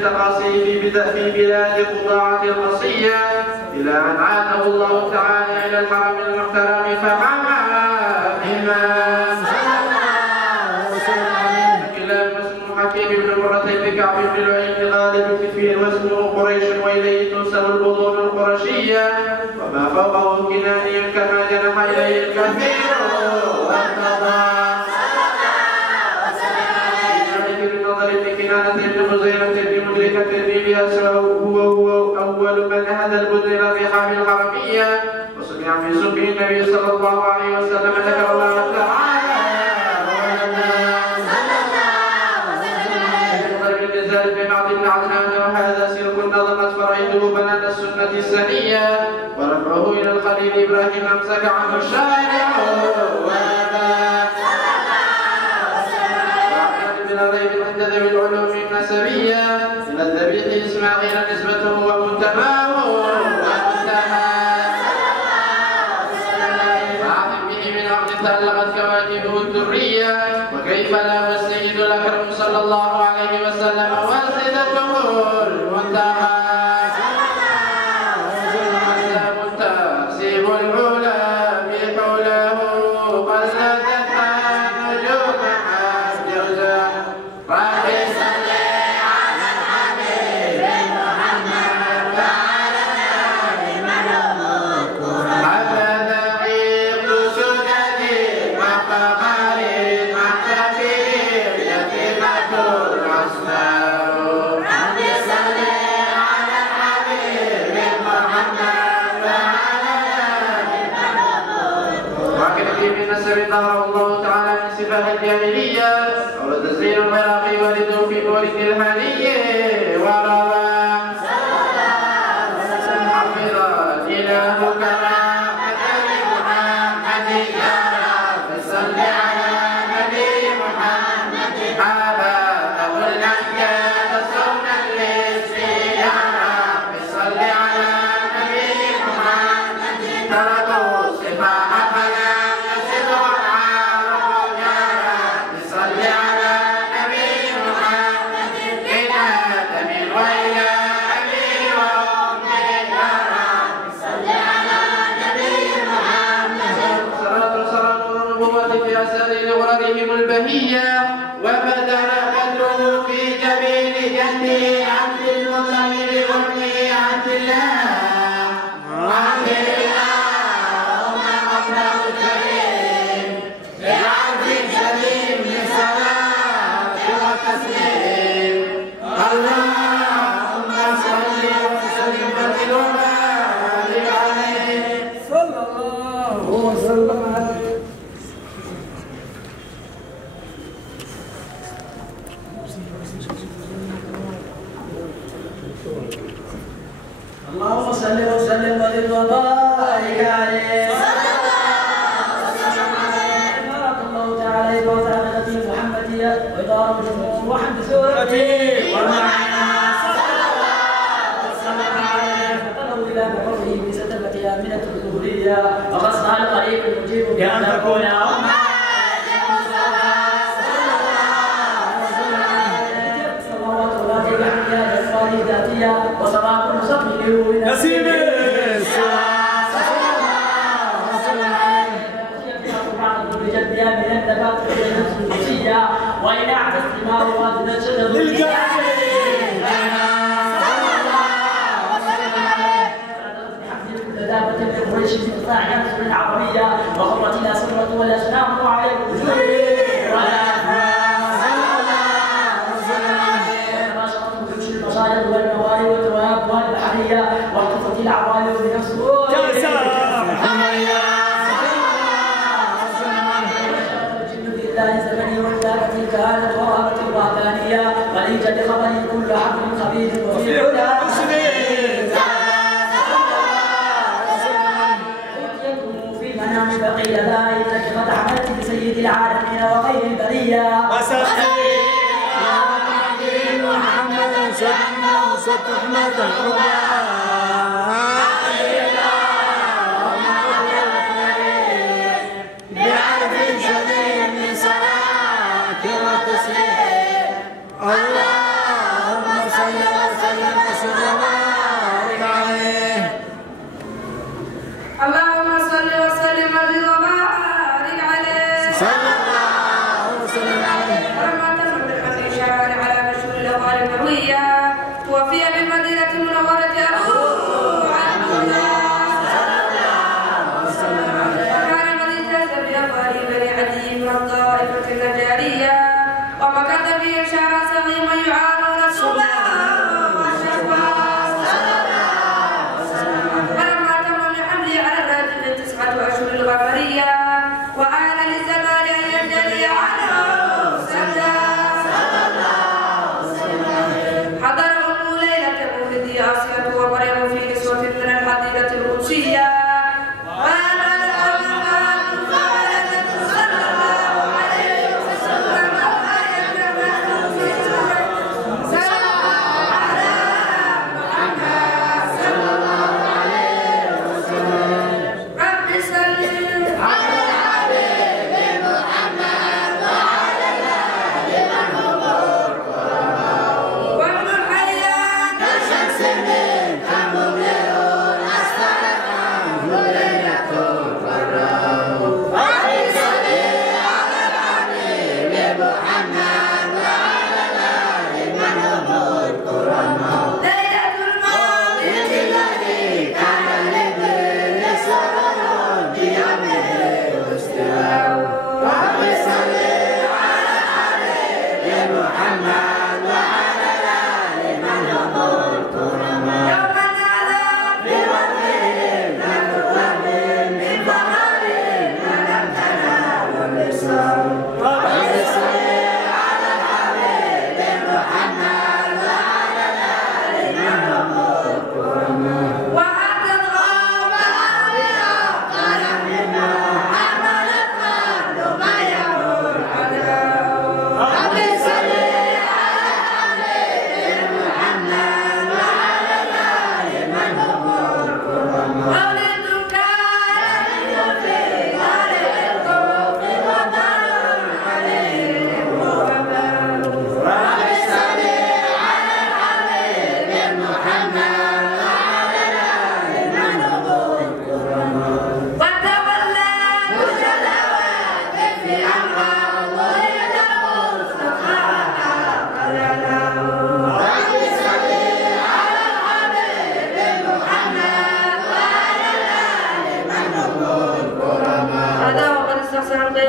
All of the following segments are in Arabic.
التقاصي في بلاد قطاعة القصية، إلى أن عاده الله تعالى إلى الحرم المحترم فحمى إمام كلاب اسمه حكيم بن مرة بن كعب بن لؤي بن غالب كثير واسمه قريش، وإليه تنسب البطون القرشية، وما فوقه كناني كما جنح إليه الكثير وارتضى. كنانة بن خزيمة بن مدركة بن إلياس هو أول من أهدى البدن إلى الرحاب الحرمية، وسمع في سبه النبي صلى الله عليه وسلم ذكر الله تعالى بن عبد بن عدنان، وهذا سلك نظمت فرعيده بنات السنة السنية، ورفعه إلى الخليل إبراهيم أمسك عنه الشارع بلا ريب عند ذوي العلوم النسبية إلى الذبيح إسماعيل نسبته ومنتماه وعظم به من عبد تألقت كواكبه الدرية، وكيف لا والسيد الأكرم صلى الله عليه وسلم واسدته المنتهى تأسيب العلا بحوله قلدت نجومها جوزا. رب صل على الحبيب محمد وعلى آل من عبد عيد سجدي وفخري محتفل يتيمة العصماء. رب صل على الحبيب محمد وعلى آل من وكان في نسب ظهره الله تعالى من سفاه الجاهلية أو تسليل العراقي ولده في مولد الهني وروى حفظ إلهك رحمة لمحمد يا رب صل على نبي محمد. هذا أبو الأنجاد صونا للسي يا رب صل على نبي محمد. تركوا صفاح فلم يسد والعارف يا رب صل على نبي محمد. إلى دم وإلى أبي وأمي يا رب صل على نبي محمد. صلاة النبوة في أساليب غررهم البهية، وبدر بدره في جبين جده عبد المطلب وابنه عبد الله وعبد الله مولاه الكريم بعبد سليم لصلاة وتسليم. اللهم صل وسلم وبارك عليه صلى الله وسلم عليه. اللهم صل وسلم وزد وبارك عليه صلى الله وسلم عليه. بارك الله تعالى وسلم محمدية وإدارة الجمهور وحمد سورته ومعنا صلى الله وسلم عليه. فقالوا إلى بحره بستة آمنة الظهرية وقصها القريب المجيب بأن تكون أمة وصلاة المصلي نسيب السواس صلى الله وسلم عليه. بجدها من النبات في نفس الوصية وإن أعتز ما رواد الشجر للجاهلين صلى الله وسلم عليه. بحمد الكتابة لقريش في قطاع نفس العربية وخرت إلى سرة والأسلام عليه والموالي والتراب والبحرية واحتفت العوالم بنفسه حمية الجن بالله زمني والدارة كانت وهبت الرهبانية وليجد خبري كل حبل خبيث وفي علا في المنام فقيل لا إنك قد حملت بسيد العالمين وخير البرية محمد سبحانه وستحمد الحباب بعرف شديد من صلاة وتسليم. اللهم صل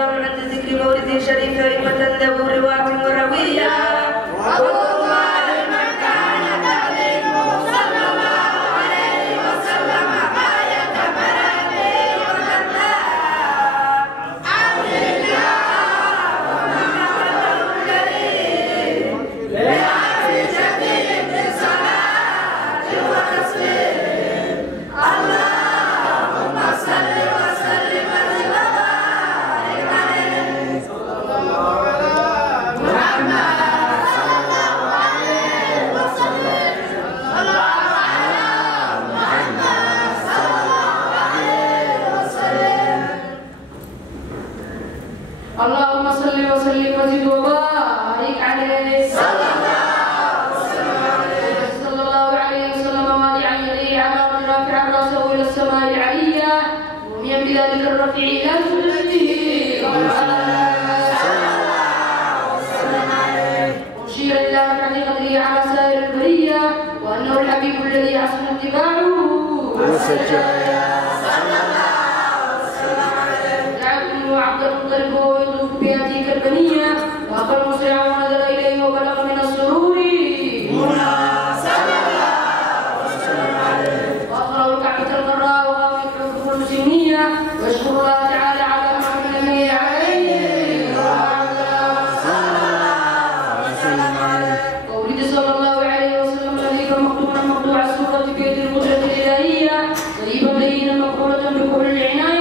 وقيام عند ذكر مولد شريف أئمة ذو رواة وروية اللهم صل وسلم وزد وبارك عليه صلى الله عليه وسلم واضعا يديه على من رافع راسه الى السماء العليا ومن بذلك الرفيع الى سجده ومشيرا الى رفعه قدره على سائر البريه وانه الحبيب الذي احسن اتباعه وعبد المطلب ويطوف بهذه البنيه واخر مسرع ونزل اليه وبلغ من السرور واخر الكعبه الغراء وقام يدعو المسلميه ويشكر الله تعالى على ما من به عليه وولد صلى الله عليه وسلم نبيا مقطوعا مقطوع السوره بيد القدره الالهيه طيبا بينا مقبوله بكل العنايه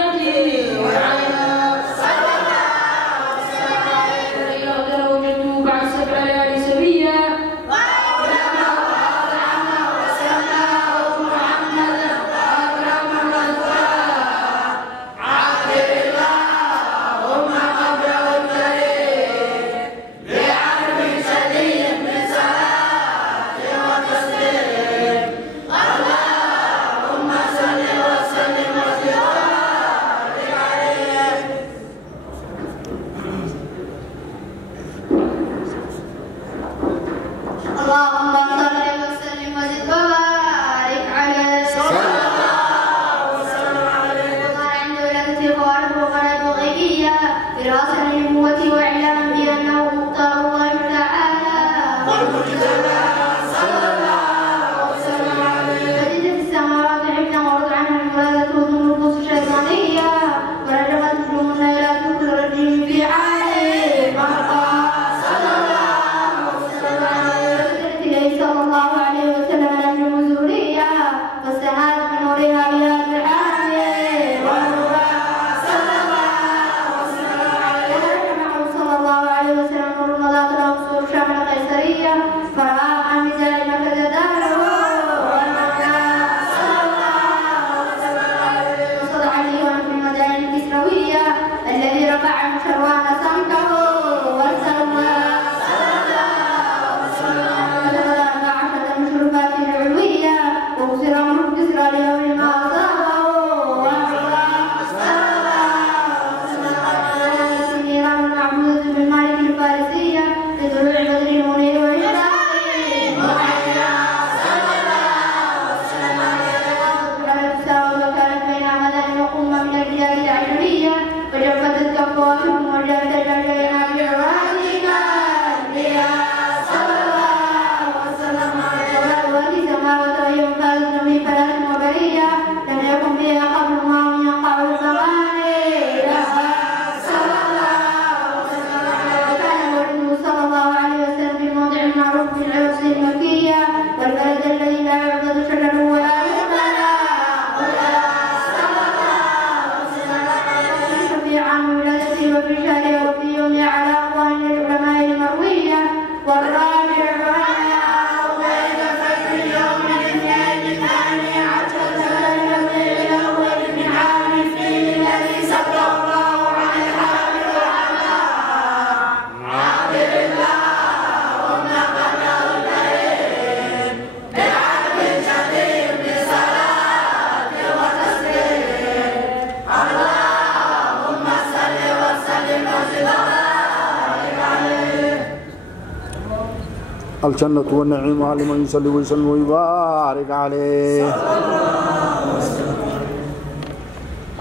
الجنة والنعيم لمن يصلي ويسلم ويبارك عليه.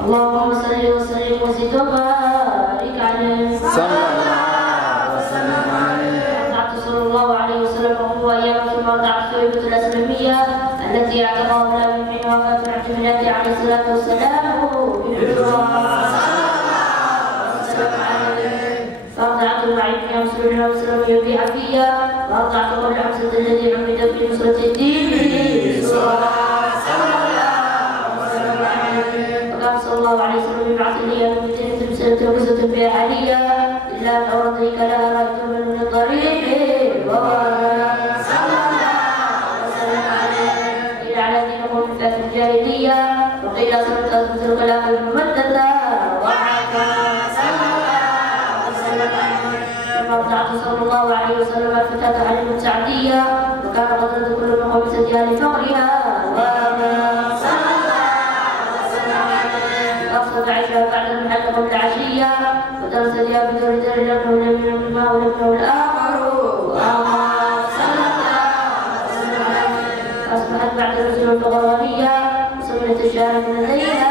اللهم صل وسلم وزد وبارك عليه. فأرضعته معي يا رسول الله وسلم يبيع فيها وأرضعته قبل حمزة الذي عمد في نصرة الدين وكان صلى الله عليه وسلم يبعث لي من مدينة بسنة وقصة بها حالية إلا أن أرضيك لها رأيت من الطريق صلى الله وسلم عليه قيل على دينكم في الجاهلية وقيل صرت أثبت الكلام الممددة وحكى صلى الله وسلم عليه فرضعت صلى الله عليه وسلم الفتاة علي سعدية وكان قد كل من خمسة أهل فقرها وما صلى الله وسلم عليه أقصد عشاء بعد المحل قبل عشية ودرس لها بدون رجال لابنه لابنه الماء ولابنه الآخر وما صلى الله وسلم عليه أصبحت بعد الرسل الفغرانية وسميت الشهر من الليلة